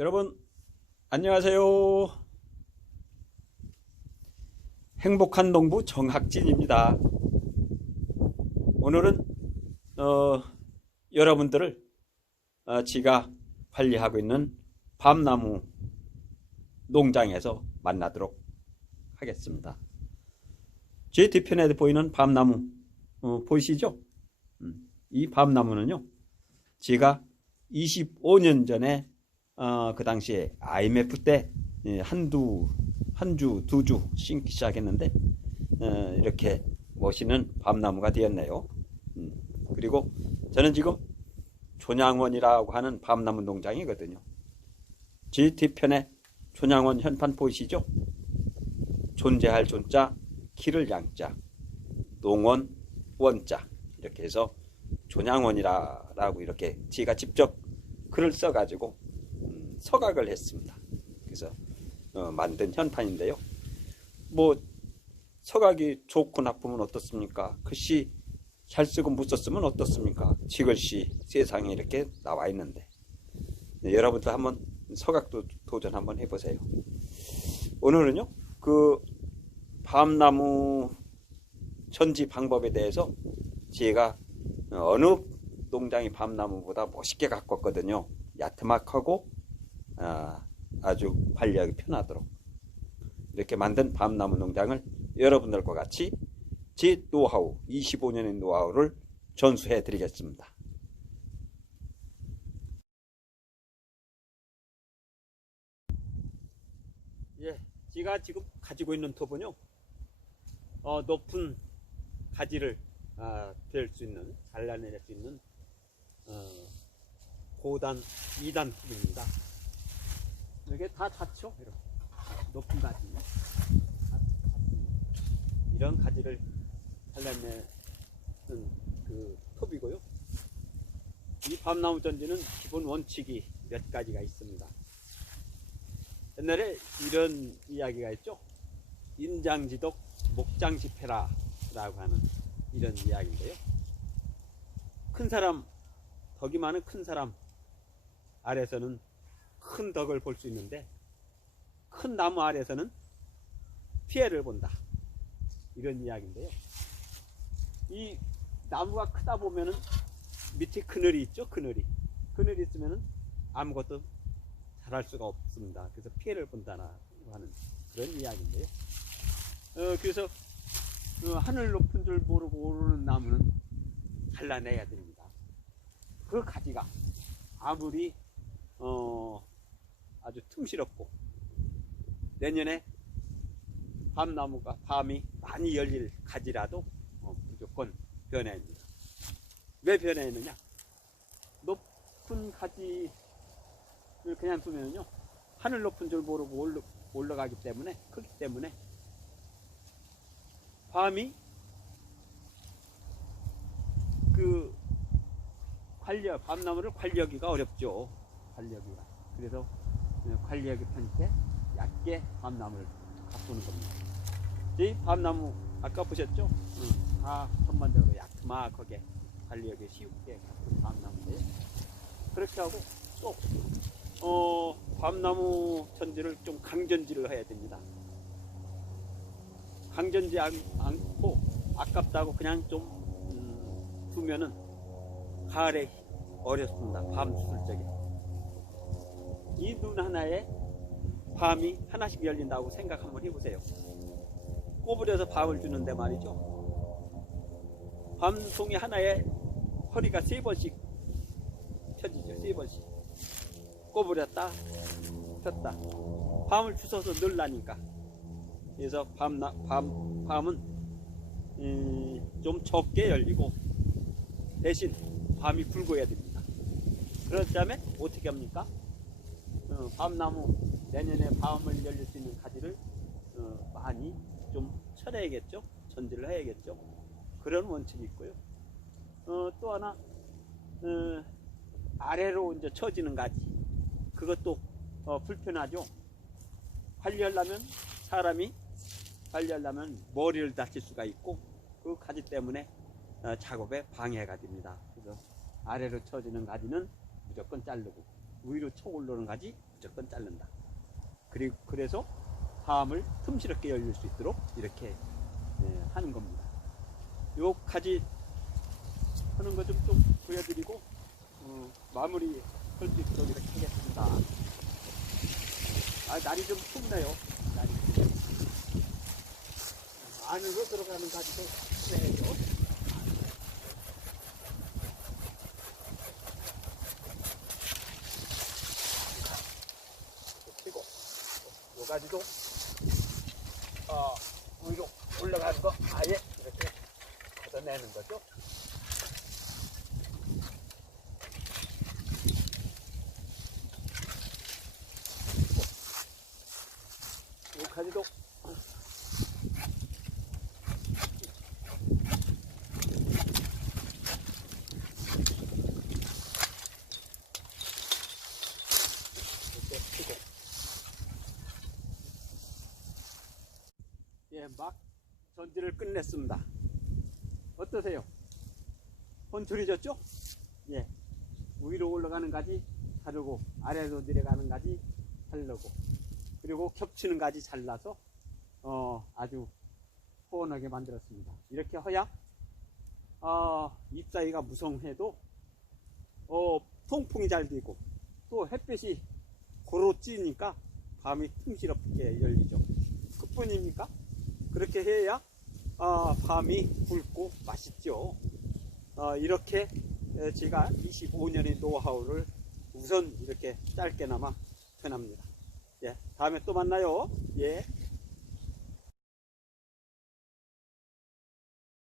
여러분 안녕하세요. 행복한 농부 정학진입니다. 오늘은 어, 여러분들을 어, 제가 관리하고 있는 밤나무 농장에서 만나도록 하겠습니다. 제 뒤편에 보이는 밤나무 어, 보이시죠? 음, 이 밤나무는요, 제가 25년 전에 어, 그 당시에 IMF 때 예, 한두 한 주, 두 주 심기 시작했는데 어, 이렇게 멋있는 밤나무가 되었네요. 음, 그리고 저는 지금 촌양원이라고 하는 밤나무 농장이거든요. 제 뒤편에 촌양원 현판 보이시죠? 존재할 존자, 키를 양자, 농원 원자 이렇게 해서 존양원이라고 이렇게 제가 직접 글을 써가지고 음, 서각을 했습니다. 그래서 어, 만든 현판인데요. 뭐 서각이 좋고 나쁘면 어떻습니까? 글씨 잘 쓰고 못 썼으면 어떻습니까? 지글씨 세상에 이렇게 나와 있는데 네, 여러분들 한번 서각도 도전 한번 해보세요. 오늘은요 그 밤나무 천지 방법에 대해서 제가 어느 농장이 밤나무보다 멋있게 갖고 왔거든요. 야트막하고 아, 아주 관리하기 편하도록 이렇게 만든 밤나무 농장을 여러분들과 같이 제 노하우 25년의 노하우를 전수해 드리겠습니다. 예, 제가 지금 가지고 있는 톱은요, 어, 높은 가지를 아, 될수 있는 잘라낼 수 있는 어, 고단 2단 톱입니다. 이게 다 닿죠? 이렇게 높은 가지 이런 가지를 잘라내는 그 톱이고요. 이 밤나무 전지는 기본 원칙이 몇 가지가 있습니다. 옛날에 이런 이야기가 있죠. 인장지독 목장지폐라라고 하는 이런 이야기인데요. 큰 사람, 덕이 많은 큰 사람 아래서는 큰 덕을 볼 수 있는데 큰 나무 아래서는 피해를 본다. 이런 이야기인데요. 이 나무가 크다 보면은 밑에 그늘이 있죠, 그늘이. 그늘이 있으면은 아무것도 잘할 수가 없습니다. 그래서 피해를 본다라고 하는 그런 이야기인데요. 어, 그래서 어, 하늘 높은 줄 모르고 오르는 나무는 잘라내야 됩니다. 그 가지가 아무리 어, 아주 틈실없고 내년에 밤나무가 밤이 많이 열릴 가지라도 어, 무조건 변해입니다. 왜 변해있느냐? 높은 가지를 그냥 두면요 하늘 높은 줄 모르고 올라, 올라가기 때문에 크기 때문에 밤이 그 관리 밤나무를 관리하기가 어렵죠. 관리하기가. 그래서 관리하기 편하게 얇게 밤나무를 가꾸는 겁니다. 이 밤나무 아까 보셨죠? 응, 다 전반적으로 야트막하게 관리하기 쉽게 가꾸는 밤나무인데 그렇게 하고 또 어, 밤나무 전지를 좀 강전지를 해야 됩니다. 강전지 않, 않고 아깝다고 그냥 좀 음, 두면은 가을에 어렵습니다. 밤 수술 적에. 이 눈 하나에 밤이 하나씩 열린다고 생각 한번 해보세요. 꼬부려서 밤을 주는데 말이죠. 밤송이 하나에 허리가 세 번씩 펴지죠. 세 번씩. 꼬부렸다, 폈다. 밤을 주워서 늘라니까. 그래서 밤, 밤, 밤은 음, 좀 적게 열리고 대신 밤이 붉어야 됩니다. 그렇다면 어떻게 합니까? 어, 밤나무 내년에 밤을 열릴 수 있는 가지를 어, 많이 좀 쳐내야겠죠. 전지를 해야겠죠. 그런 원칙이 있고요. 어, 또 하나 어, 아래로 이제 처지는 가지 그것도 어, 불편하죠. 관리하려면 사람이 관리하려면 머리를 다칠 수가 있고 그 가지 때문에 어, 작업에 방해가 됩니다. 그래서 아래로 쳐지는 가지는 무조건 자르고 위로 쳐 올라오는 가지 무조건 자른다. 그리고 그래서 밤을 틈스럽게 열릴 수 있도록 이렇게 예, 하는 겁니다. 요 가지 하는 거 좀 좀 보여드리고 어, 마무리 할 수 있도록 이렇게 하겠습니다. 아 날이 좀 춥네요. 날이. 안으로 들어가는 가지도 해야죠. 그리고 요 가지도 어, 위로 올라가는 거 아예 이렇게 걷어내는 거죠. 요 가지도 이렇게 치고 예, 막 전지를 끝냈습니다. 어떠세요? 혼쭐이 졌죠? 예. 위로 올라가는 가지 자르고 아래로 내려가는 가지 자르고 그리고 겹치는 가지 잘라서 어, 아주 호원하게 만들었습니다. 이렇게 허야 어, 잎사이가 무성해도 어, 통풍이 잘 되고 또 햇빛이 고로 찌니까 밤이 틈스럽게 열리죠. 그뿐입니까? 그렇게 해야 어, 밤이 굵고 맛있죠. 어, 이렇게 에, 제가 25년의 노하우를 우선 이렇게 짧게나마 전합니다. 예, 다음에 또 만나요. 예.